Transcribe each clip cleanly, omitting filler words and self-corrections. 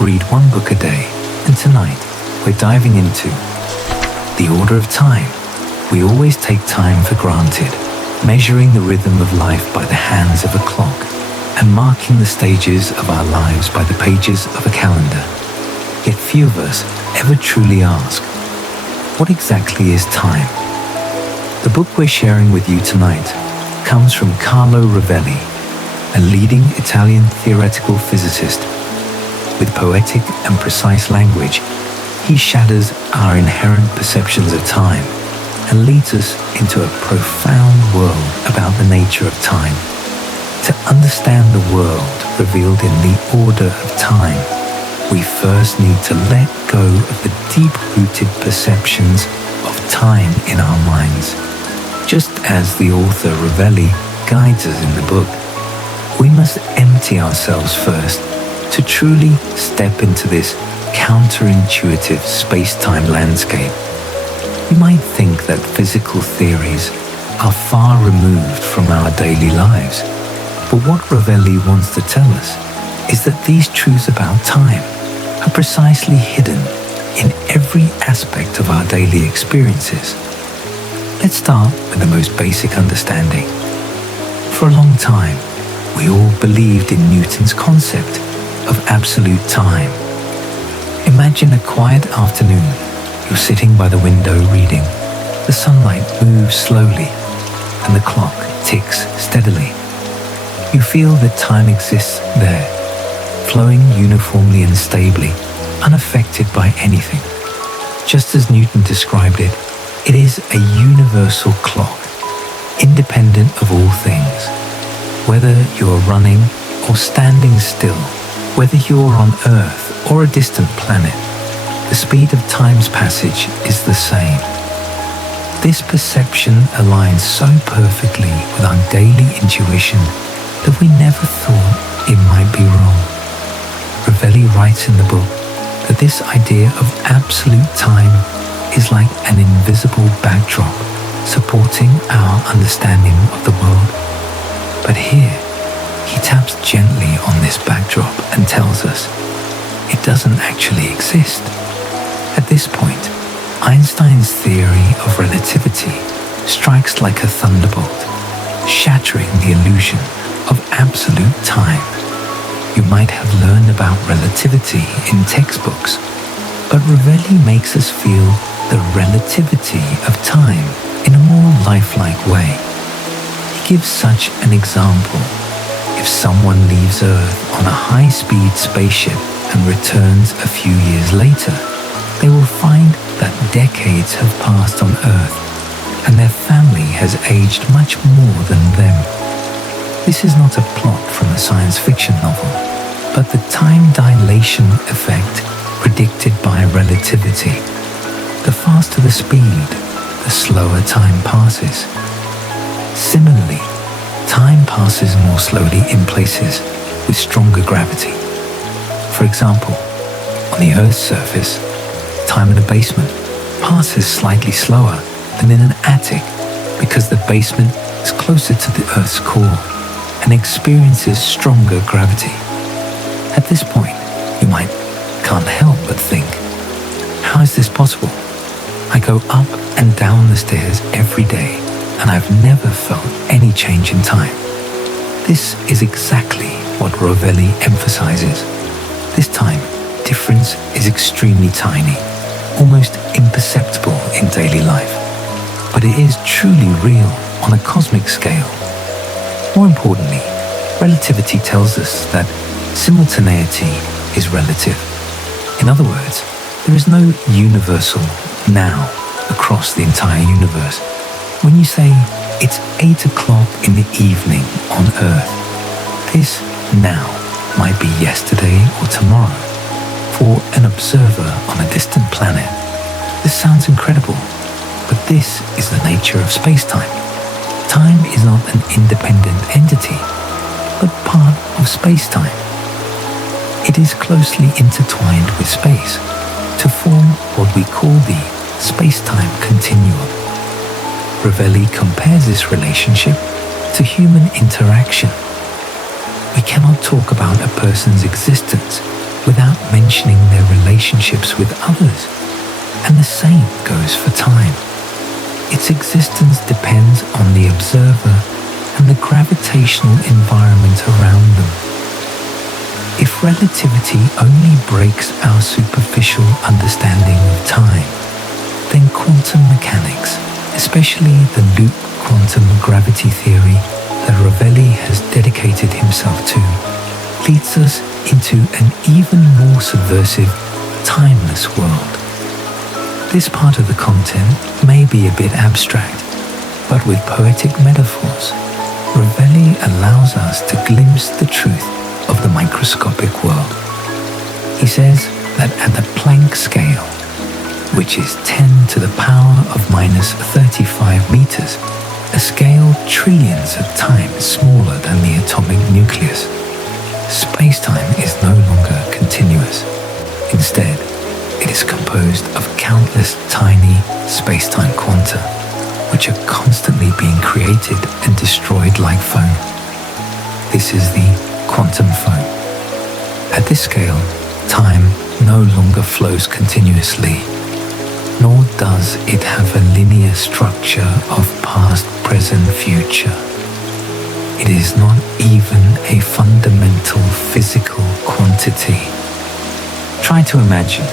read one book a day, and tonight we're diving into the order of time. We always take time for granted, measuring the rhythm of life by the hands of a clock and marking the stages of our lives by the pages of a calendar. Yet few of us ever truly ask, what exactly is time? The book we're sharing with you tonight comes from Carlo Rovelli, a leading Italian theoretical physicist. With poetic and precise language, he shatters our inherent perceptions of time and leads us into a profound world about the nature of time. To understand the world revealed in the order of time, we first need to let go of the deep-rooted perceptions of time in our minds. Just as the author Rovelli guides us in the book, we must empty ourselves first to truly step into this counterintuitive space-time landscape. You might think that physical theories are far removed from our daily lives, but what Rovelli wants to tell us is that these truths about time are precisely hidden in every aspect of our daily experiences. Let's start with the most basic understanding. For a long time, we all believed in Newton's concept of absolute time. Imagine a quiet afternoon. You're sitting by the window reading. The sunlight moves slowly and the clock ticks steadily. You feel that time exists there, flowing uniformly and stably, unaffected by anything. Just as Newton described it, it is a universal clock, independent of all things. Whether you're running or standing still, whether you're on Earth or a distant planet, the speed of time's passage is the same. This perception aligns so perfectly with our daily intuition that we never thought it might be wrong. Rovelli writes in the book that this idea of absolute time is like an invisible backdrop supporting our understanding of the world. But here, he taps gently on this backdrop and tells us it doesn't actually exist. At this point, Einstein's theory of relativity strikes like a thunderbolt, shattering the illusion of absolute time. You might have learned about relativity in textbooks, but Rovelli makes us feel the relativity of time in a more lifelike way. He gives such an example. If someone leaves Earth on a high-speed spaceship and returns a few years later, they will find that decades have passed on Earth and their family has aged much more than them. This is not a plot from a science fiction novel, but the time dilation effect predicted by relativity. The faster the speed, the slower time passes. Similarly, time passes more slowly in places with stronger gravity. For example, on the Earth's surface, time in a basement passes slightly slower than in an attic because the basement is closer to the Earth's core and experiences stronger gravity. At this point, you can't help but think, how is this possible? I go up and down the stairs every day and I've never felt any change in time. This is exactly what Rovelli emphasizes. This time difference is extremely tiny, almost imperceptible in daily life, but it is truly real on a cosmic scale. More importantly, relativity tells us that simultaneity is relative. In other words, there is no universal now across the entire universe. When you say it's 8 o'clock in the evening on Earth, this now might be yesterday or tomorrow. For an observer on a distant planet, this sounds incredible, but this is the nature of spacetime. Time is not an independent entity, but part of spacetime. It is closely intertwined with space to form what we call the spacetime continuum. Rovelli compares this relationship to human interaction. We cannot talk about a person's existence without mentioning their relationships with others. And the same goes for time. Its existence depends on the observer and the gravitational environment around them. If relativity only breaks our superficial understanding of time, then quantum mechanics, especially the loop quantum gravity theory that Rovelli has dedicated himself to, leads us into an even more subversive, timeless world. This part of the content may be a bit abstract, but with poetic metaphors, Rovelli allows us to glimpse the truth of the microscopic world. He says that at the Planck scale, which is 10 to the power of minus 35 meters, a scale trillions of times smaller than the atomic nucleus, spacetime is no longer continuous. Instead, it is composed of countless tiny spacetime quanta, which are constantly being created and destroyed like foam. This is the quantum foam. At this scale, time no longer flows continuously, nor does it have a linear structure of past, present, future. It is not even a fundamental physical quantity. Try to imagine,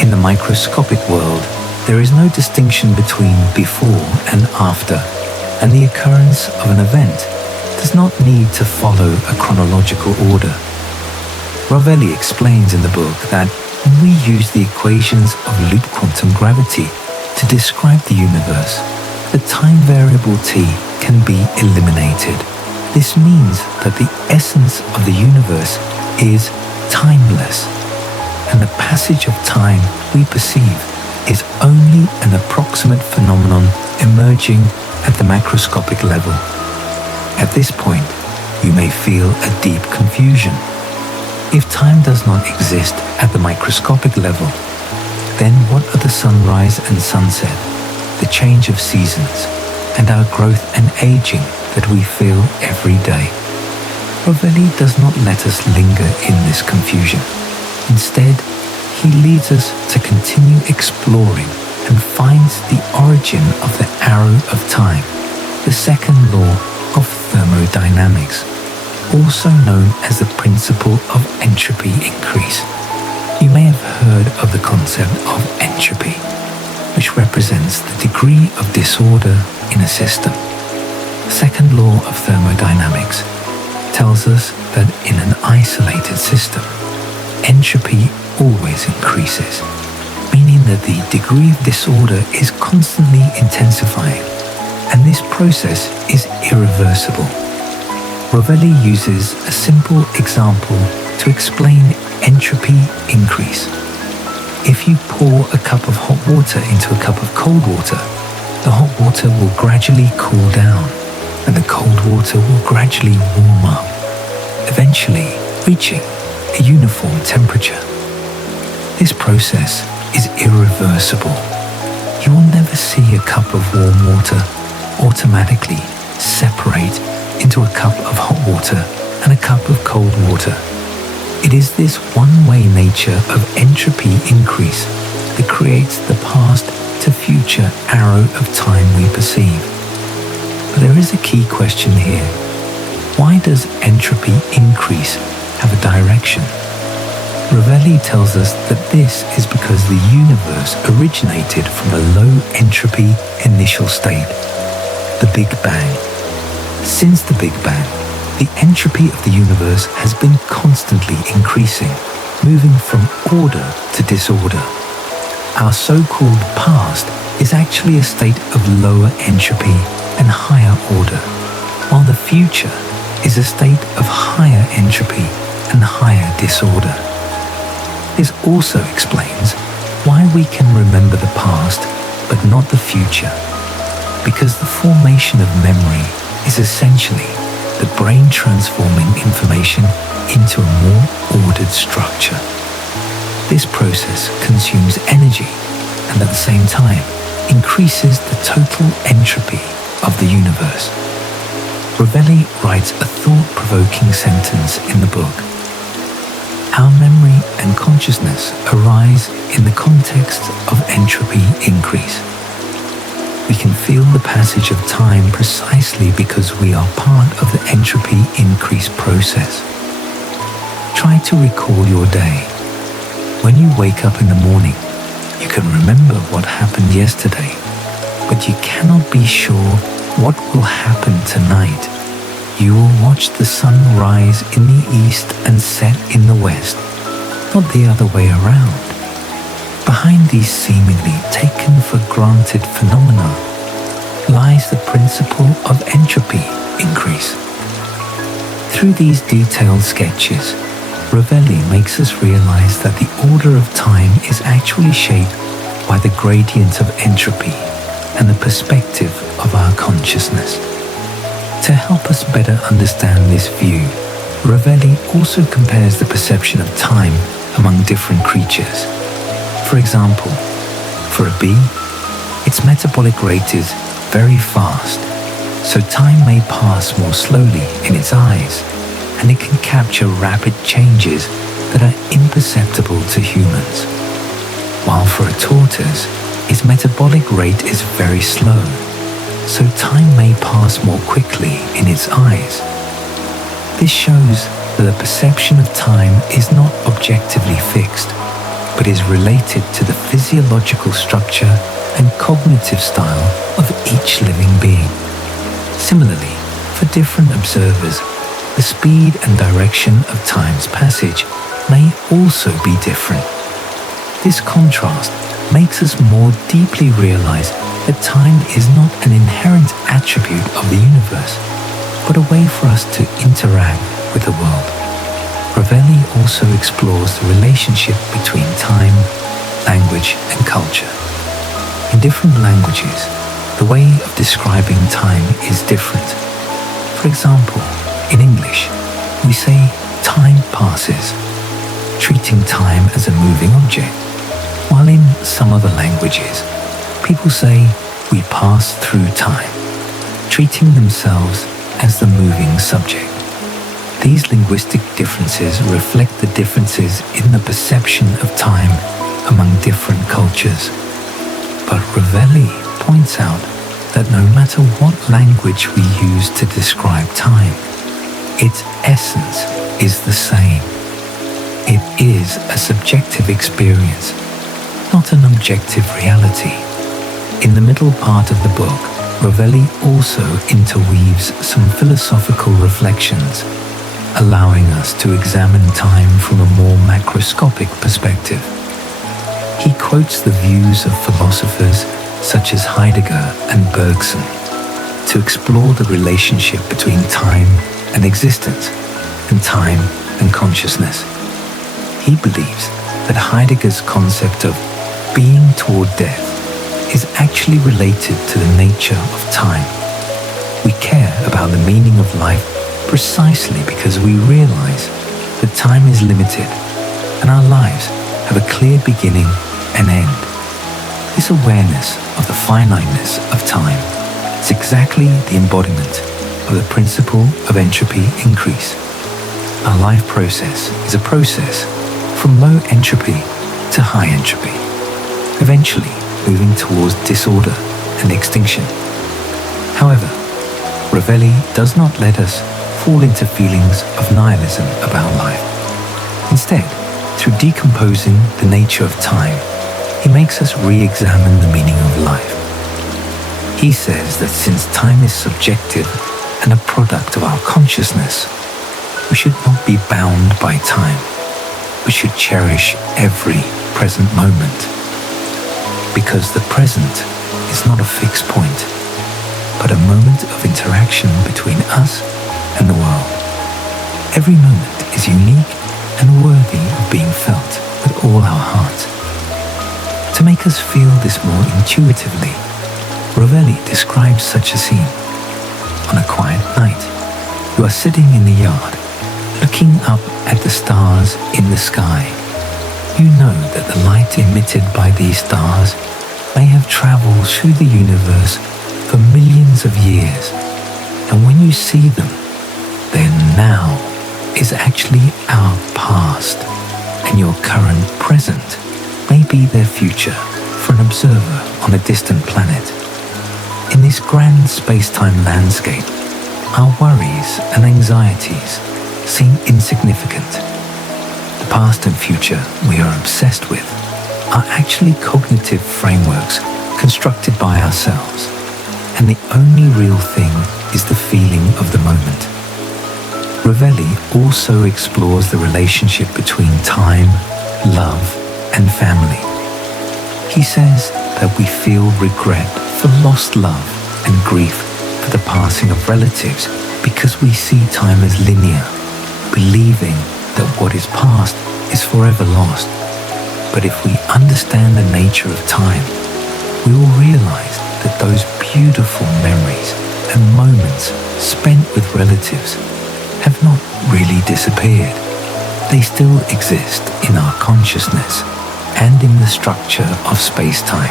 in the microscopic world, there is no distinction between before and after, and the occurrence of an event does not need to follow a chronological order. Rovelli explains in the book that when we use the equations of loop quantum gravity to describe the universe, the time variable t can be eliminated. This means that the essence of the universe is timeless, and the passage of time we perceive is only an approximate phenomenon emerging at the macroscopic level. At this point, you may feel a deep confusion. If time does not exist at the microscopic level, then what are the sunrise and sunset, the change of seasons, and our growth and aging that we feel every day? Rovelli does not let us linger in this confusion. Instead, he leads us to continue exploring and finds the origin of the arrow of time, the second law of thermodynamics, also known as the principle of entropy increase. You may have heard of the concept of entropy, which represents the degree of disorder in a system. The second law of thermodynamics tells us that in an isolated system, entropy always increases, meaning that the degree of disorder is constantly intensifying, and this process is irreversible. Rovelli uses a simple example to explain entropy increase. If you pour a cup of hot water into a cup of cold water, the hot water will gradually cool down, and the cold water will gradually warm up, eventually reaching a uniform temperature. This process is irreversible. You will never see a cup of warm water automatically separate into a cup of hot water and a cup of cold water. It is this one-way nature of entropy increase that creates the past to future arrow of time we perceive. But there is a key question here. Why does entropy increase have a direction? Rovelli tells us that this is because the universe originated from a low entropy initial state, the Big Bang. Since the Big Bang, the entropy of the universe has been constantly increasing, moving from order to disorder. Our so-called past is actually a state of lower entropy and higher order, while the future is a state of higher entropy and higher disorder. This also explains why we can remember the past but not the future, because the formation of memory is essentially the brain transforming information into a more ordered structure. This process consumes energy and at the same time increases the total entropy of the universe. Rovelli writes a thought-provoking sentence in the book. Our memory and consciousness arise in the context of entropy increase. We can feel the passage of time precisely because we are part of the entropy increase process. Try to recall your day. When you wake up in the morning, you can remember what happened yesterday, but you cannot be sure what will happen tonight. You will watch the sun rise in the east and set in the west, not the other way around. Behind these seemingly taken for granted phenomena lies the principle of entropy increase. Through these detailed sketches, Rovelli makes us realize that the order of time is actually shaped by the gradient of entropy and the perspective of our consciousness. To help us better understand this view, Rovelli also compares the perception of time among different creatures. For example, for a bee, its metabolic rate is very fast, so time may pass more slowly in its eyes, and it can capture rapid changes that are imperceptible to humans. While for a tortoise, its metabolic rate is very slow, so time may pass more quickly in its eyes. This shows that the perception of time is not objectively fixed, but is related to the physiological structure and cognitive style of each living being. Similarly, for different observers, the speed and direction of time's passage may also be different. This contrast makes us more deeply realize that time is not an inherent attribute of the universe, but a way for us to interact with the world. Rovelli also explores the relationship between time, language, and culture. In different languages, the way of describing time is different. For example, in English, we say time passes, treating time as a moving object, while in some other languages, people say we pass through time, treating themselves as the moving subject. These linguistic differences reflect the differences in the perception of time among different cultures. But Rovelli points out that no matter what language we use to describe time, its essence is the same. It is a subjective experience, not an objective reality. In the middle part of the book, Rovelli also interweaves some philosophical reflections, allowing us to examine time from a more macroscopic perspective. He quotes the views of philosophers such as Heidegger and Bergson to explore the relationship between time and existence, and time and consciousness. He believes that Heidegger's concept of being toward death is actually related to the nature of time. We care about the meaning of life precisely because we realize that time is limited and our lives have a clear beginning and end. This awareness of the finiteness of time is exactly the embodiment of the principle of entropy increase. Our life process is a process from low entropy to high entropy, eventually moving towards disorder and extinction. However, Rovelli does not let us fall into feelings of nihilism about life. Instead, through decomposing the nature of time, he makes us re-examine the meaning of life. He says that since time is subjective and a product of our consciousness, we should not be bound by time, but should cherish every present moment. Because the present is not a fixed point, but a moment of interaction between us and the world. Every moment is unique and worthy of being felt with all our heart. To make us feel this more intuitively, Rovelli describes such a scene. On a quiet night, you are sitting in the yard, looking up at the stars in the sky. You know that the light emitted by these stars may have traveled through the universe for millions of years, and when you see them, their now is actually our past. and your current present may be their future for an observer on a distant planet. In this grand space-time landscape, our worries and anxieties seem insignificant. The past and future we are obsessed with are actually cognitive frameworks constructed by ourselves, and the only real thing is the feeling of the moment. Rovelli also explores the relationship between time, love, and family. He says that we feel regret for lost love and grief for the passing of relatives because we see time as linear, believing that what is past is forever lost. But if we understand the nature of time, we will realize that those beautiful memories and moments spent with relatives have not really disappeared. They still exist in our consciousness and in the structure of space-time.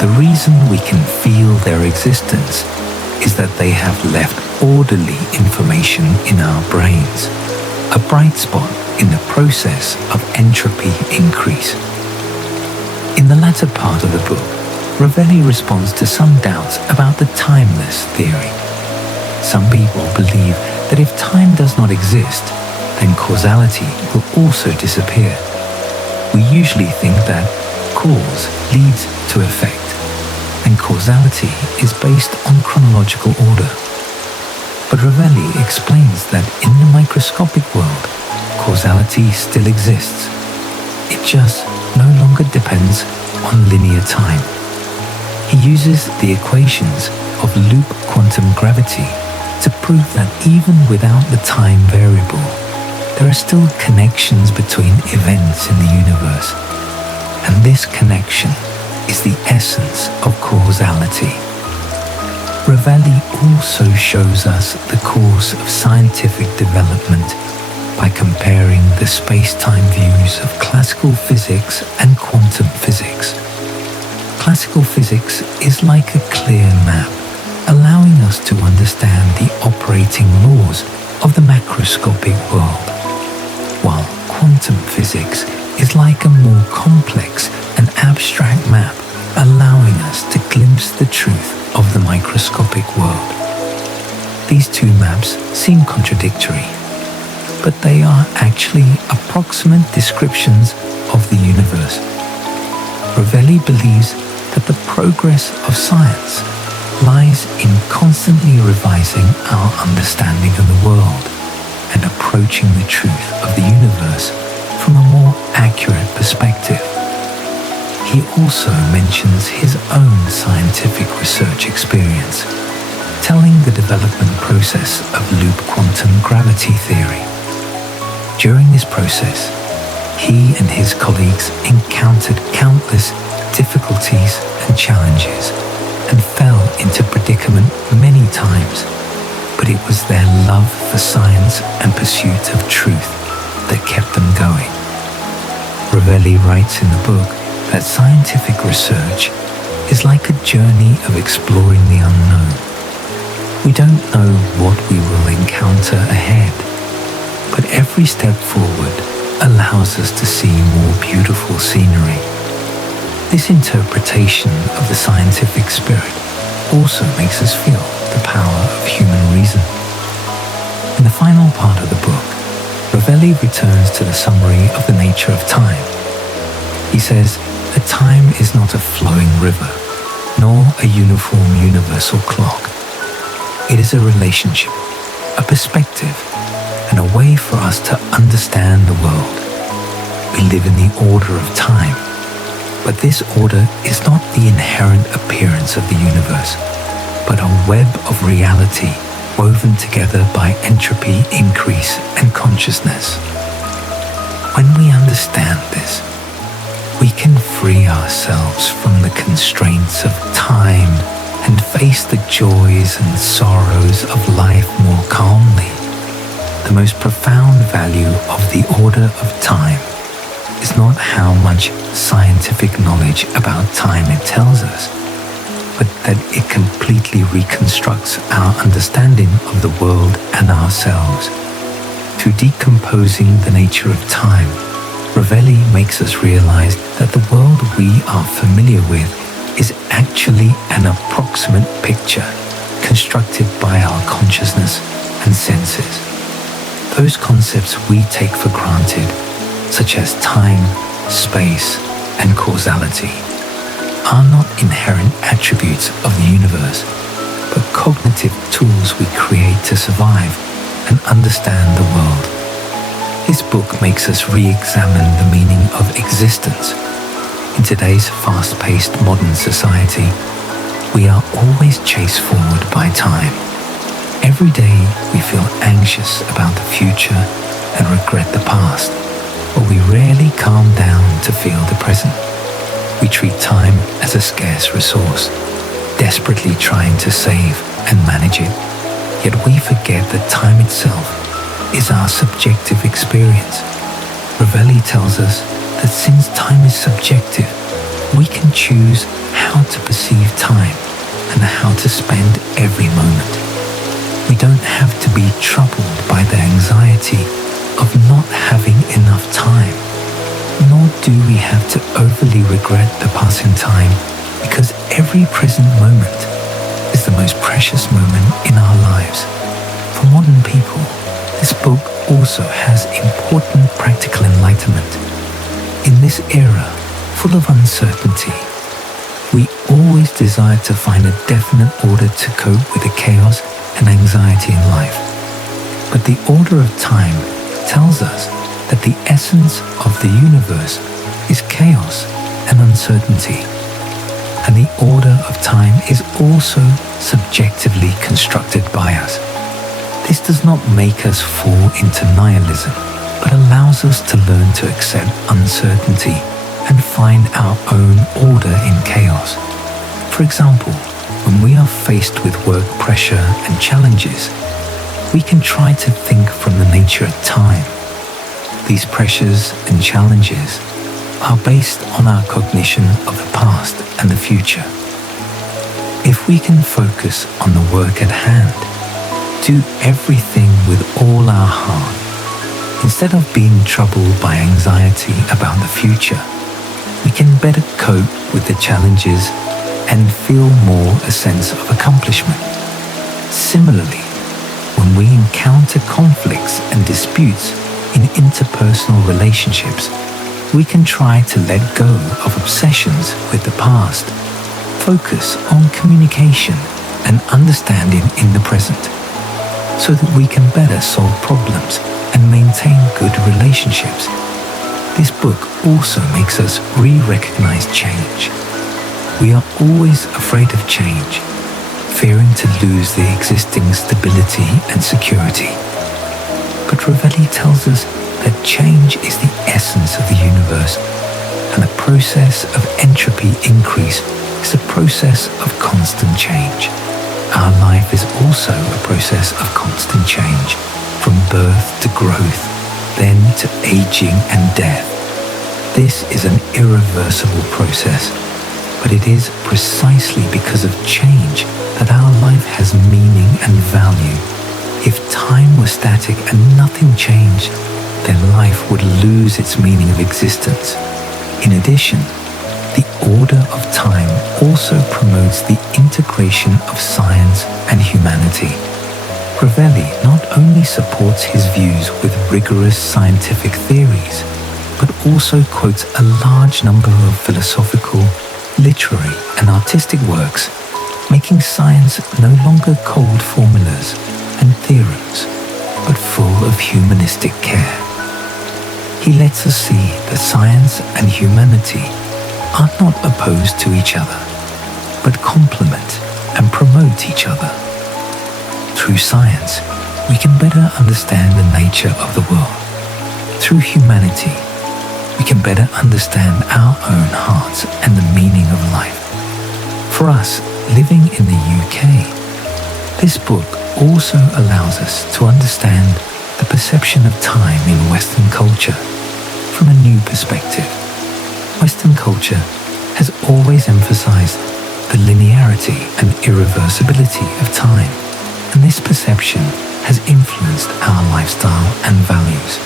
The reason we can feel their existence is that they have left orderly information in our brains, a bright spot in the process of entropy increase. In the latter part of the book, Rovelli responds to some doubts about the timeless theory. Some people believe that if time does not exist, then causality will also disappear. We usually think that cause leads to effect, and causality is based on chronological order. But Rovelli explains that in the microscopic world, causality still exists. It just no longer depends on linear time. He uses the equations of loop quantum gravity to prove that even without the time variable, there are still connections between events in the universe. And this connection is the essence of causality. Rovelli also shows us the course of scientific development by comparing the space-time views of classical physics and quantum physics. Classical physics is like a clear map, allowing us to understand the operating laws of the macroscopic world, while quantum physics is like a more complex and abstract map, allowing us to glimpse the truth of the microscopic world. These two maps seem contradictory, but they are actually approximate descriptions of the universe. Rovelli believes that the progress of science lies in constantly revising our understanding of the world and approaching the truth of the universe from a more accurate perspective. He also mentions his own scientific research experience, telling the development process of loop quantum gravity theory. During this process, he and his colleagues encountered countless difficulties and challenges and fell into predicament many times, but it was their love for science and pursuit of truth that kept them going. Rovelli writes in the book that scientific research is like a journey of exploring the unknown. We don't know what we will encounter ahead, but every step forward allows us to see more beautiful scenery. This interpretation of the scientific spirit also makes us feel the power of human reason. In the final part of the book, Rovelli returns to the summary of the nature of time. He says that time is not a flowing river, nor a uniform universal clock. It is a relationship, a perspective, and a way for us to understand the world. We live in the order of time, but this order is not the inherent appearance of the universe, but a web of reality woven together by entropy increase and consciousness. When we understand this, we can free ourselves from the constraints of time and face the joys and sorrows of life more calmly. The most profound value of the order of time is not how much scientific knowledge about time it tells us, but that it completely reconstructs our understanding of the world and ourselves. Through decomposing the nature of time, Rovelli makes us realize that the world we are familiar with is actually an approximate picture constructed by our consciousness and senses. Those concepts we take for granted, such as time, space, and causality, are not inherent attributes of the universe, but cognitive tools we create to survive and understand the world. This book makes us re-examine the meaning of existence. In today's fast-paced modern society, we are always chased forward by time. Every day we feel anxious about the future and regret the past, but we rarely calm down to feel the present. We treat time as a scarce resource, desperately trying to save and manage it. Yet we forget that time itself is our subjective experience. Rovelli tells us that since time is subjective, we can choose how to perceive time and how to spend every moment. We don't have to be troubled by the anxiety of not having enough time, nor do we have to overly regret the passing time, because every present moment is the most precious moment in our lives. For modern people, this book also has important practical enlightenment. In this era, full of uncertainty, we always desire to find a definite order to cope with the chaos and anxiety in life. But the order of time tells us that the essence of the universe is chaos and uncertainty. And the order of time is also subjectively constructed by us. This does not make us fall into nihilism, but allows us to learn to accept uncertainty and find our own order in chaos. For example, when we are faced with work pressure and challenges, we can try to think from the nature of time. These pressures and challenges are based on our cognition of the past and the future. If we can focus on the work at hand, do everything with all our heart, instead of being troubled by anxiety about the future, we can better cope with the challenges and feel more a sense of accomplishment. Similarly, when we encounter conflicts and disputes in interpersonal relationships, we can try to let go of obsessions with the past, focus on communication and understanding in the present, so that we can better solve problems and maintain good relationships. This book also makes us re-recognize change. We are always afraid of change, fearing to lose the existing stability and security. But Rovelli tells us that change is the essence of the universe, and the process of entropy increase is a process of constant change. Our life is also a process of constant change, from birth to growth, then to aging and death. This is an irreversible process, but it is precisely because of change that our life has meaning and value. If time were static and nothing changed, then life would lose its meaning of existence. In addition, the order of time also promotes the integration of science and humanity. Rovelli not only supports his views with rigorous scientific theories, but also quotes a large number of philosophical, literary, and artistic works, making science no longer cold formulas and theorems, but full of humanistic care. He lets us see that science and humanity are not opposed to each other, but complement and promote each other. Through science, we can better understand the nature of the world. Through humanity, we can better understand our own hearts and the meaning of life. For us, living in the UK, this book also allows us to understand the perception of time in Western culture from a new perspective. Western culture has always emphasized the linearity and irreversibility of time, and this perception has influenced our lifestyle and values.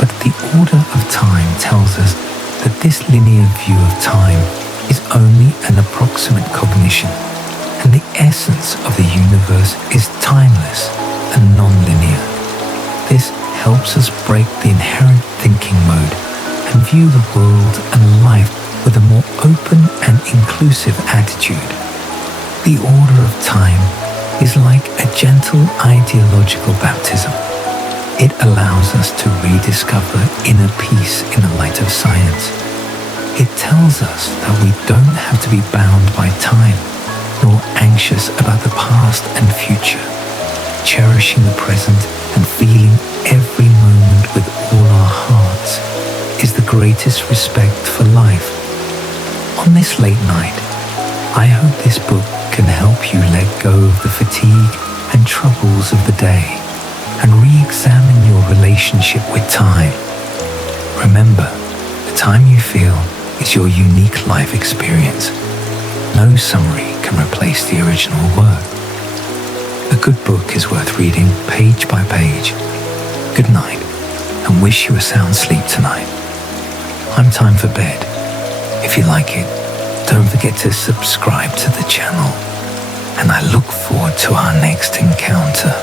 But the order of time tells us that this linear view of time is only an approximate cognition, and the essence of the universe is timeless and non-linear. This helps us break the inherent thinking mode and view the world and life with a more open and inclusive attitude. The order of time is like a gentle ideological baptism. It allows us to rediscover inner peace in the light of science. It tells us that we don't have to be bound by time, nor anxious about the past and future. Cherishing the present and feeling every moment with all our hearts is the greatest respect for life. On this late night, I hope this book can help you let go of the fatigue and troubles of the day and re-examine your relationship with time. Remember, the time you feel is your unique life experience. No summary can replace the original work. A good book is worth reading page by page. Good night, and wish you a sound sleep tonight. I'm time for bed. If you like it, don't forget to subscribe to the channel, and I look forward to our next encounter.